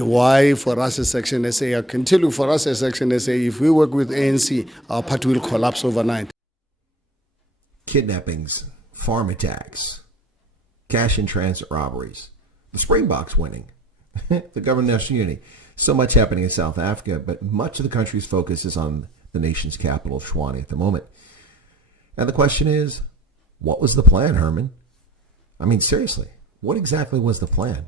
why for us as ActionSA, I can tell you for us as ActionSA, if we work with ANC, our party will collapse overnight. Kidnappings, farm attacks, cash in transit robberies, the Springboks winning, the government of national unity. So much happening in South Africa, but much of the country's focus is on the nation's capital, Tshwane, at the moment. And the question is, what was the plan, Herman? I mean, seriously, what exactly was the plan?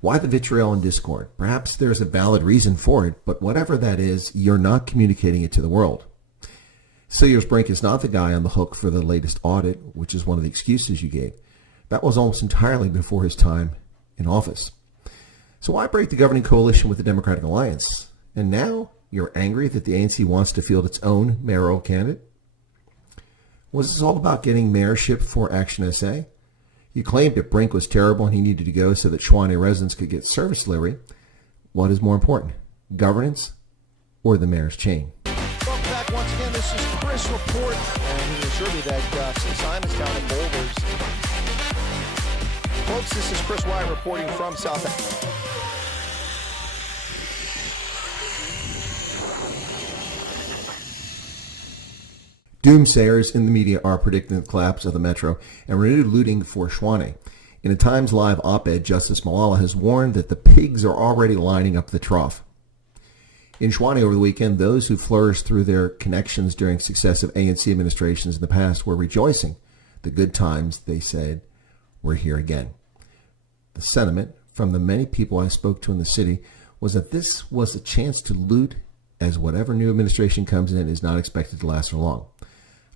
Why the vitriol and discord? Perhaps there's a valid reason for it, but whatever that is, you're not communicating it to the world. Brink is not the guy on the hook for the latest audit, which is one of the excuses you gave. That was almost entirely before his time in office. So why break the governing coalition with the Democratic Alliance? And now you're angry that the ANC wants to field its own mayoral candidate? Was this all about getting mayorship for ActionSA? You claimed that Brink was terrible and he needed to go so that Tshwane residents could get service delivery. What is more important, governance or the mayor's chain? Welcome back once again. This is Chris Report, and he assured me that since I'm in town in Boulders, folks, this is Chris Wyatt reporting from South Africa. Doomsayers in the media are predicting the collapse of the metro and renewed looting for Tshwane. In a Times Live op-ed, Justice Malala has warned that the pigs are already lining up the trough. In Tshwane over the weekend, those who flourished through their connections during successive ANC administrations in the past were rejoicing. The good times, they said, were here again. The sentiment from the many people I spoke to in the city was that this was a chance to loot, as whatever new administration comes in is not expected to last for long.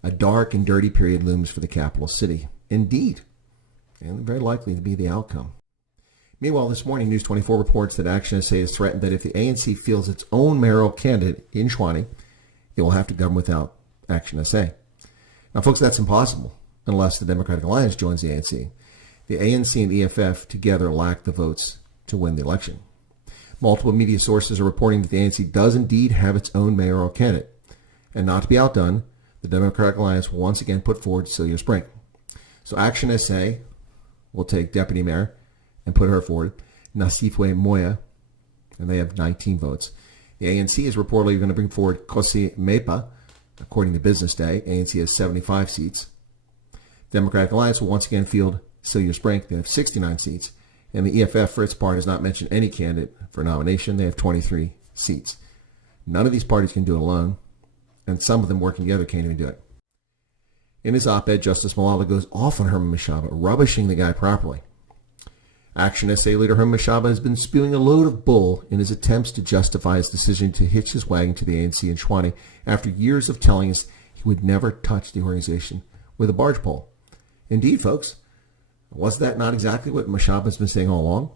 A dark and dirty period looms for the capital city. Indeed, and very likely to be the outcome. Meanwhile, this morning, News 24 reports that ActionSA has threatened that if the ANC fields its own mayoral candidate in Tshwane, it will have to govern without ActionSA. Now, folks, that's impossible unless the Democratic Alliance joins the ANC. The ANC and EFF together lack the votes to win the election. Multiple media sources are reporting that the ANC does indeed have its own mayoral candidate. And not to be outdone, the Democratic Alliance will once again put forward Brink. So ActionSA will take deputy mayor and put her forward, Nasifwe Moya, and they have 19 votes. The ANC is reportedly going to bring forward Kosi Mepa, according to Business Day. ANC has 75 seats. Democratic Alliance will once again field Brink. They have 69 seats. And the EFF, for its part, has not mentioned any candidate for nomination. They have 23 seats. None of these parties can do it alone, and some of them working together can't even do it. In his op-ed, Justice Malala goes off on Herman Mashaba, rubbishing the guy properly. ActionSA leader Herman Mashaba has been spewing a load of bull in his attempts to justify his decision to hitch his wagon to the ANC in Tshwane after years of telling us he would never touch the organization with a barge pole. Indeed, folks, was that not exactly what Mashaba has been saying all along?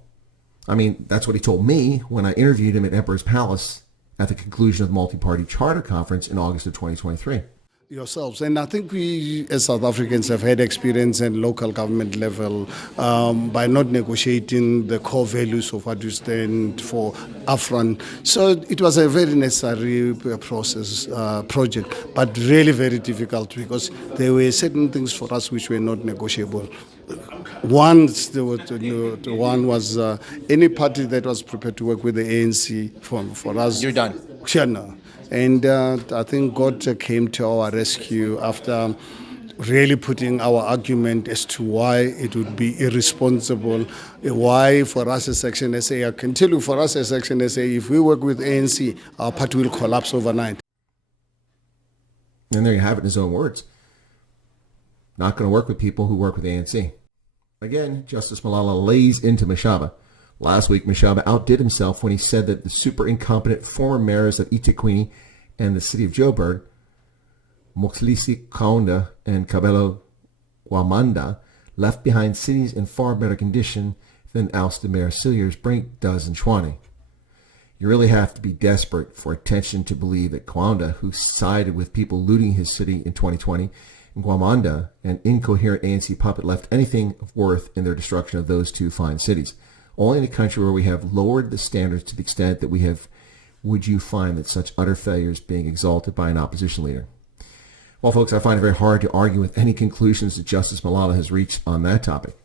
I mean, that's what he told me when I interviewed him at Emperor's Palace at the conclusion of the Multi-Party Charter Conference in August of 2023. Yourselves. And I think we as South Africans have had experience at local government level by not negotiating the core values of what you stand for upfront. So it was a very necessary project, but really very difficult because there were certain things for us which were not negotiable. One was any party that was prepared to work with the ANC for us. You're done. Sure, no. And I think God came to our rescue after really putting our argument as to why it would be irresponsible, why for us as ActionSA, I can tell you for us as ActionSA, if we work with ANC, our party will collapse overnight. And there you have it in his own words. Not going to work with people who work with the ANC. Again, Justice Malala lays into Mashaba. Last week, Mashaba outdid himself when he said that the super incompetent former mayors of eThekwini and the city of Joburg, Mokhlisi Kaunda and Kabelo Gwamanda, left behind cities in far better condition than ousted Mayor Brink does in Tshwane. You really have to be desperate for attention to believe that Kaunda, who sided with people looting his city in 2020, and Gwamanda, an incoherent ANC puppet, left anything of worth in their destruction of those two fine cities. Only in a country where we have lowered the standards to the extent that we have would you find that such utter failure is being exalted by an opposition leader. Well, folks, I find it very hard to argue with any conclusions that Justice Malala has reached on that topic.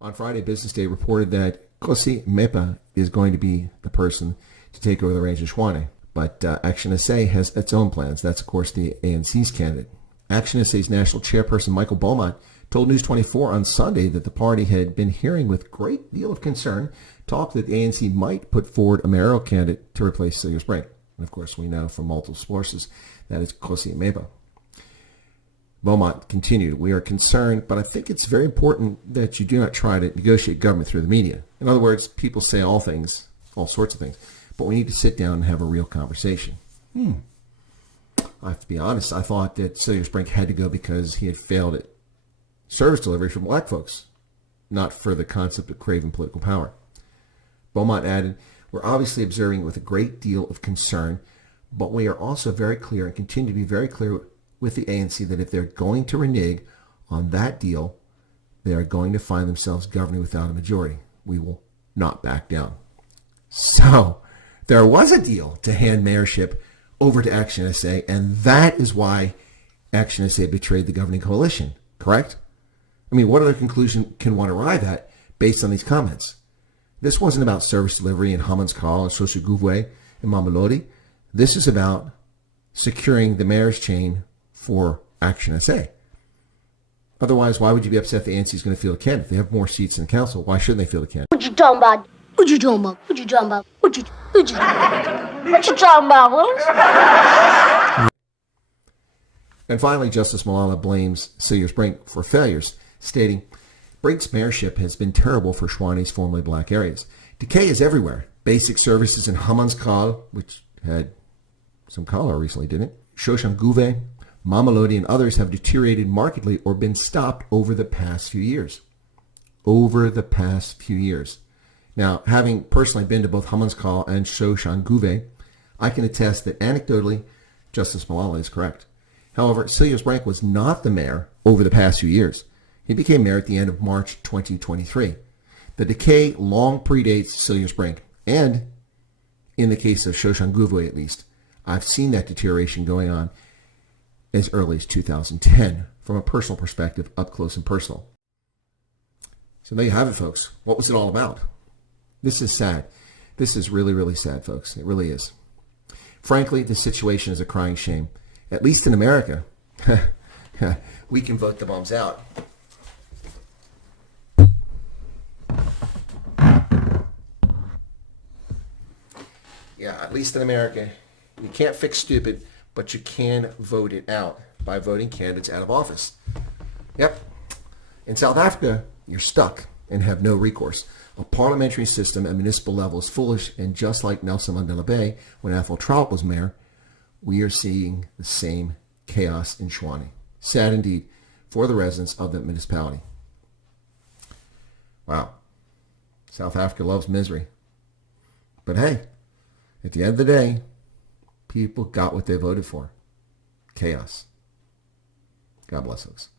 On Friday, Business Day reported that Kosi Mepa is going to be the person to take over the range of Tshwane. But ActionSA has its own plans. That's, of course, the ANC's candidate. ActionSA's national chairperson, Michael Beaumont, told News 24 on Sunday that the party had been hearing with great deal of concern talk that the ANC might put forward a mayoral candidate to replace Cilliers Brink. And, of course, we know from multiple sources that is Kosi Mepa. Beaumont continued, "We are concerned, but I think it's very important that you do not try to negotiate government through the media. In other words, people say all things, all sorts of things, but we need to sit down and have a real conversation." I have to be honest, I thought that Cilliers Brink had to go because he had failed at service delivery for black folks, not for the concept of craving political power. Beaumont added, "We're obviously observing with a great deal of concern, but we are also very clear and continue to be very clear with the ANC that if they're going to renege on that deal, they are going to find themselves governing without a majority. We will not back down." So there was a deal to hand mayorship over to ActionSA, and that is why ActionSA betrayed the governing coalition, correct? I mean, what other conclusion can one arrive at based on these comments? This wasn't about service delivery in Hammanskraal and Soshanguve and Mamelodi. This is about securing the mayor's chain for ActionSA. Otherwise, why would you be upset the ANC is going to field a candidate? They have more seats in the council. Why shouldn't they field a candidate? What you talking about? What you talking about? What you talking about? What you talking about, Willis? And finally, Justice Malala blames Cilliers Brink for failures, stating, "Brink's mayorship has been terrible for Tshwane's formerly black areas. Decay is everywhere. Basic services in Hammanskraal, which had some cholera recently, didn't it? Soshanguve, Mamelodi, and others have deteriorated markedly or been stopped over the past few years." Over the past few years. Now, having personally been to both Hammanskraal and Soshanguve, I can attest that anecdotally, Justice Malala is correct. However, Cilliers Brink was not the mayor over the past few years. He became mayor at the end of March 2023. The decay long predates Cilliers Brink, and in the case of Soshanguve at least, I've seen that deterioration going on as early as 2010 from a personal perspective, up close and personal. So there you have it, folks. What was it all about? This is sad. This is really, really sad, folks. It really is. Frankly, this situation is a crying shame. At least in America, we can vote the bums out. Yeah, at least in America, you can't fix stupid, but you can vote it out by voting candidates out of office. Yep. In South Africa, you're stuck and have no recourse. A parliamentary system at municipal level is foolish, and just like Nelson Mandela Bay, when Athol Trout was mayor, we are seeing the same chaos in Tshwane. Sad indeed for the residents of that municipality. Wow. South Africa loves misery. But hey, at the end of the day, people got what they voted for. Chaos. God bless us.